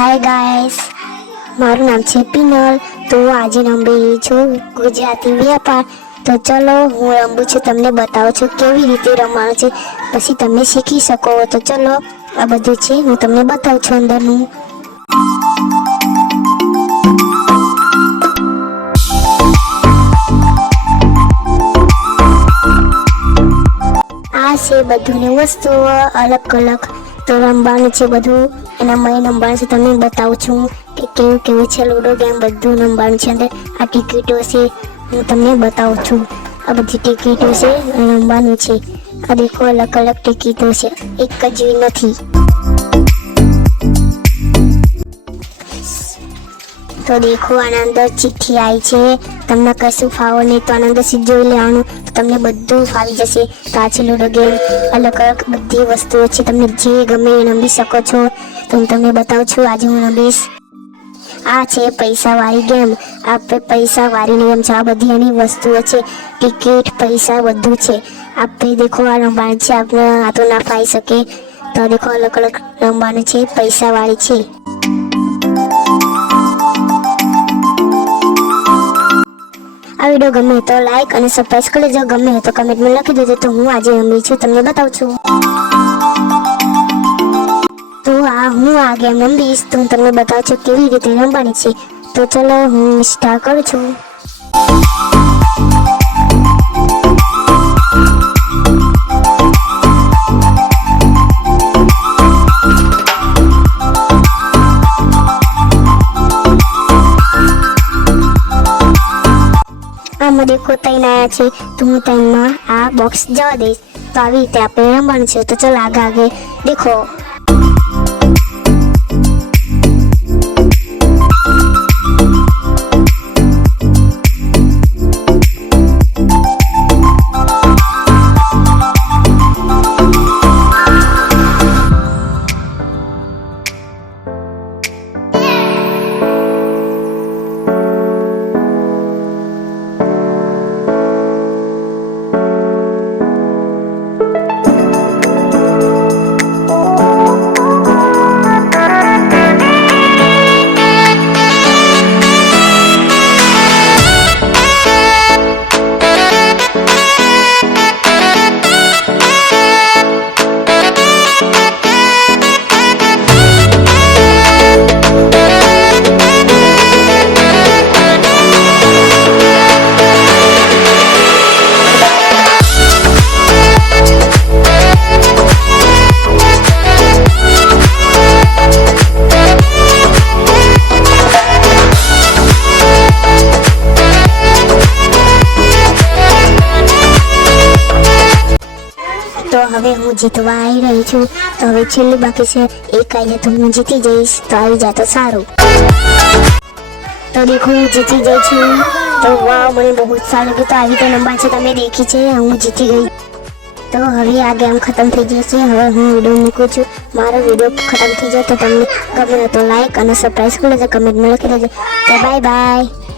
Hi guys, મારું નામ છે પિનલ. તો આજે રમી રહી છું ગુજરાતી વ્યાપાર. તો ચલો હું રમું છું, તમને બતાવું છું કેવી રીતે રમવાનું છે, પછી તમે શીખી શકો. તો ચલો આ બધું છે હું તમને બતાવું છું અંદરનું. આ છે બધુંની વસ્તુઓ અલગ અલગ. તો રમવાનું છે બધું, એના મય રમવાનું છે. તમને બતાવું છું કે કેવું કેવું છે. લૂડો ગેમ બધું રમવાનું છે. અંદર આ ટિકિટો છે, હું તમને બતાવું છું. આ બધી ટિકિટો છે, રમવાનું છે. આ દેખો અલગ અલગ ટિકિટો છે, એક જ નથી. તો દેખો આના અંદર ચિઠ્ઠી આવી છે. તમને કશું ફાવો નહીં તો આના અંદર જોઈ લેવાનું, તો તમને બધું ફાવી જશે. તો આ છે લૂડો ગેમ, અલગ અલગ બધી વસ્તુઓ છે. તમને જે ગમે એ રમી શકો છો. તો હું તમને બતાવું છું આજે હું રમીશ. આ છે પૈસા વાળી ગેમ. આપણે પૈસા વાળીની ગેમ છે. આ બધી એની વસ્તુઓ છે, ટિકિટ, પૈસા બધું છે. આપણે દેખો આ રમવાનું છે, આપણે આ તો ના ફાઈ શકે. તો દેખો અલગ અલગ રમવાનું છે, પૈસા વાળી છે. આ વિડીયો ગમે તો લાઈક અને સબસ્ક્રાઇબ કરી દેજો. ગમે તો કમેન્ટમાં લખી દેજો. તો હું આજે રમી છું, તમને બતાવું છું. તો હું આ ગેમ રમીશ, તો હું તમને બતાવું છું કેવી રીતે રમવાની છે. તો ચલો હું સ્ટાર્ટ કરું છું. આમાં દેખો ત્રણ આવ્યા છે, તો હું ત્રણમાં આ બોક્સ જવા દઈશ. તો આવી રીતે આપણે રમવાનું છે. તો ચલો આગળ દેખો. તો હવે હું જીતવા આવી રહી છું. તો હવે છેલ્લી બાકી છે, એક આવી જાય તો હું જીતી જઈશ. તો આવી જાય તો સારું. તો દેખો હું જીતી ગઈ છું. તો વાવ, મને બહુ સારું લાગ્યું. તો આવી તો નંબર છે, તમે દેખી છે, હું જીતી ગઈ. તો હવે આ ગેમ ખતમ થઈ જશે. હવે હું વિડીયો મૂકું છું. મારો વિડીયો ખતમ થઈ જાય તો તમને ગમે તો લાઈક અને સબસ્ક્રાઇબ કરી દેજો, કમેન્ટમાં લખી દેજો. તો બાય બાય.